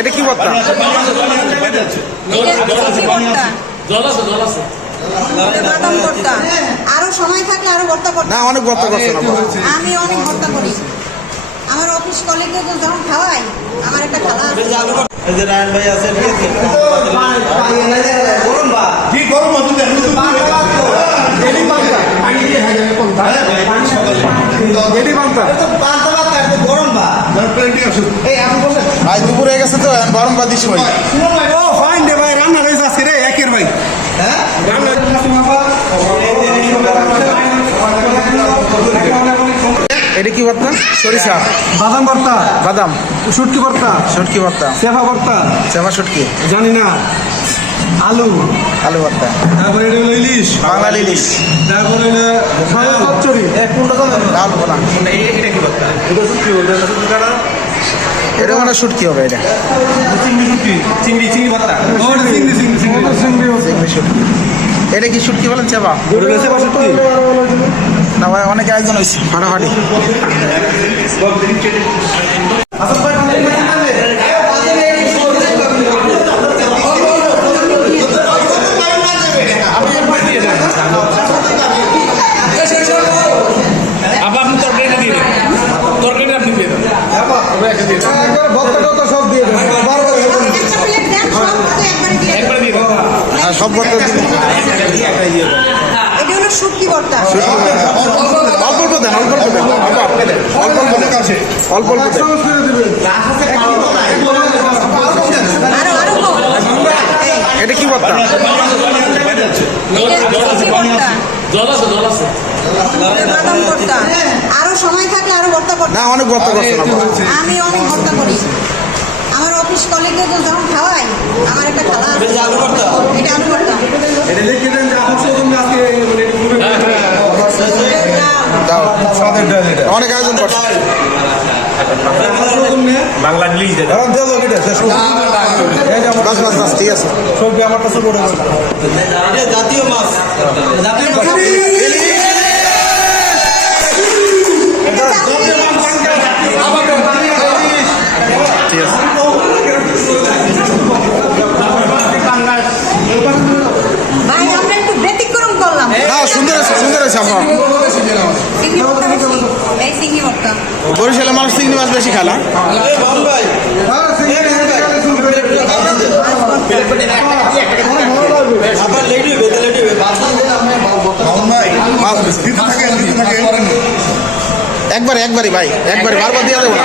এটা কি ভর্তা? বাদাম ভর্তা। আরো সময় থাকলে আরো ভর্তা করতে। না, অনেক ভর্তা করছেন আপনারা। আমি অনেক ভর্তা করি। আমার অফিস কলিগদের যখন খাওয়াই, আমার একটা খালা আছে। এই যে রায়ন ভাই আছে, ঠিক আছে? গরম বা কি গরম আছে দেখুন তো এডি বান্তা পানি দিয়ে হয় না কোনটা এডি বান্তা তো পান্তা ভাত এত গরম বা প্লেনটি আছে এই আপনি বসেন ভাই দুপুর হয়ে গেছে তো গরম বাদি সময়। শুনুন ভাই ও ফাইন রে ভাই রান্না হয়ে যাচ্ছে রে একের ভাই হ্যাঁ রান্না এটা কি ভর্তা? সরিষা, বাদাম ভর্তা, বাদাম, শুটকি ভর্তা, শুটকি ভর্তা, সেবা ভর্তা, চেমা শুটকি, জানি না, আলু, আলু ভর্তা, তারপরে এটা হলো ইলিশ, বাঙালি ইলিশ, তারপরে হলো কচুরি, ডাল ভোলা। এটা কি ভর্তা? এটা শুটকি ভর্তা, শুটকি কাটা, এটা মানে শুটকি হবে। এটা চিংড়ি শুটকি, চিংড়ি ভর্তা, ও চিংড়ি চিংড়ি শুটকি। এটা কি শুটকি বলেন? চেবা সেবা শুটকি। না ভাই, অনেক আয়োজন হয়েছে ফাটাফাটি। সব ভর্তা দিন। এটা হলো শুটকি ভর্তা। অল্প অল্প দেন, অল্প অল্প দেন, অল্প অল্প দেন, অল্প অল্প দেন। আরো আরো কম। এটা কি ভর্তা? এটা শুটকি ভর্তা। বাদাম ভর্তা। আরো সময় থাকলে আরো ভর্তা করতে। না, অনেক ভর্তা করছেন আপনারা। আমি অনেক ভর্তা করি। আমার অফিস কলিগদের যখন খাওয়াই, আমার একটা খালা আছে। এটা আলু ভর্তা। এটা আলু ভর্তা। এটা লিখে দেন যে আপনি তুমি আজকে দাও। সাদের ডাল এটা অনেক আয়োজন করছে। বাংলা ইংলিশ এটা বাস বাস বাস, ঠিক আছে। সবজি আমার কাছে বড় এটা জাতীয় মাছ জাতীয় মাছ ঠিক আছে। ভাই আমরা একটু ব্যতিক্রম করলাম। না, সুন্দর আছে, সুন্দর আছে। আপনার চিংড়ি ভর্তা বেশি। এই চিংড়ি ভর্তা। বরিশালের মানুষ চিংড়ি মাছ বেশি খায় না? এই বাম ভাই আবার লেট হইবে বাসন দেন আপনি একবারে একবারে ভাই, একবারে বারবার দিয়ে দেবো না,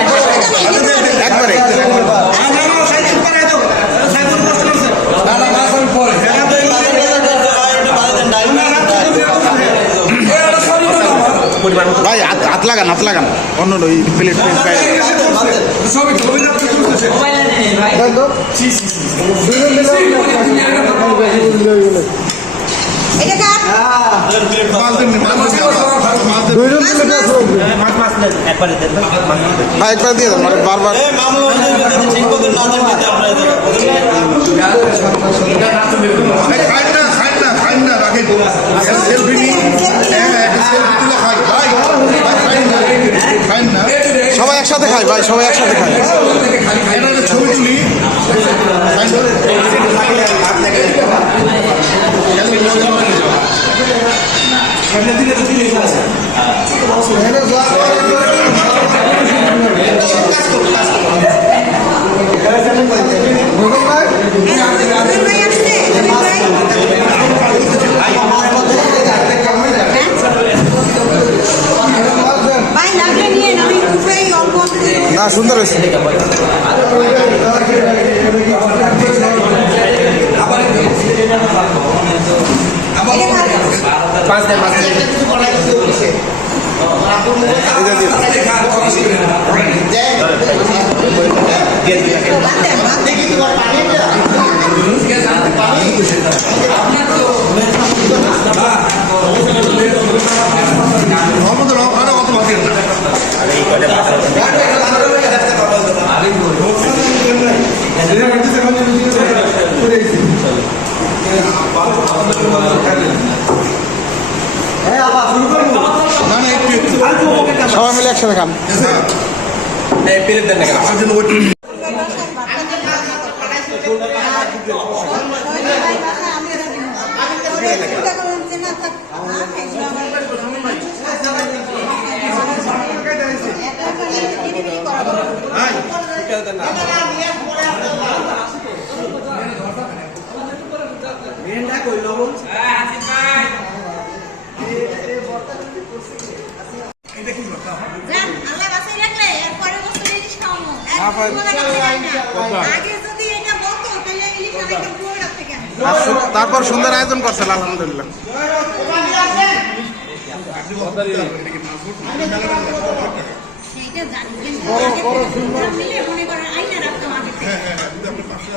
একবারে। ভাই হাত লাগান, হাত লাগান। অন্য ওই প্লেট এটা কার? ভাই একবার দিয়ে দেন, মানে বারবার। এই মামলা হয়ে যাবে ঠিক মতো না দেন কিন্তু আমরা সবাই একসাথে খায় ভাই, সবাই একসাথে খায়। ছবি তুলি ভাই আসছে। ভাই লাগলে নিয়ে আমি খুবই অল্প অল্প দিয়ে দেবো। না, সুন্দর হয়েছে। এটা কার? এটা দিয়ে দেন। সবাই মিলে একসাথে খান। প্লেট দেন না খেলতে না মেনটা কই লবণ যান, আল্লাহ বাঁচাই রাখলে এরপরে বছর ইলিশ খাওয়াবো। তারপর- আগে যদি এটা বলতো তাহলে ইলিশ আনাইতাম পুরো রাত থেকে আমি। তারপর সুন্দর আয়োজন করছেন আলহামদুলিল্লাহ। সেইটা জানি কিন্তু আগে থেকে সব মিলে মনে করেন আইনা রাখতাম আগে থেকে।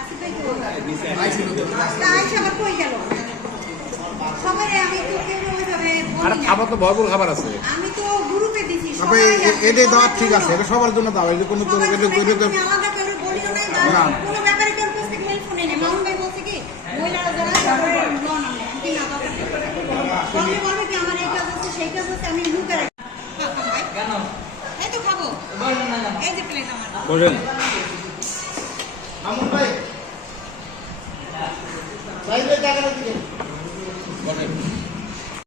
আসিফ ভাই কই? আইসা আবার কই গেল? সবারে আমি তো কেউ ওইভাবে আর বলি না। খাবার তো ভরপুর খাবার আছে। আমি তো গ্রুপে দিছি তবে এটাই দেওয়া ঠিক আছে, এটা সবার জন্য দাও। এই যে কোনো সবার জন্য কোনো আমি আলাদা করে বলিও নাই বা না। কোনো ব্যাপারে কেউ কাছ থেকে মেল ফোনে নেই। মামুন ভাই বলছে কি মহিলারা যারা সবাই লোন আনে কি না দরকার নেই। বললে বলবে কি আমার এই কাজ আছে সেই কাজ আছে আমি মুখে রাখি কেন এই তো খাবো এই যে প্লেট আমার বলেন মামুন ভাই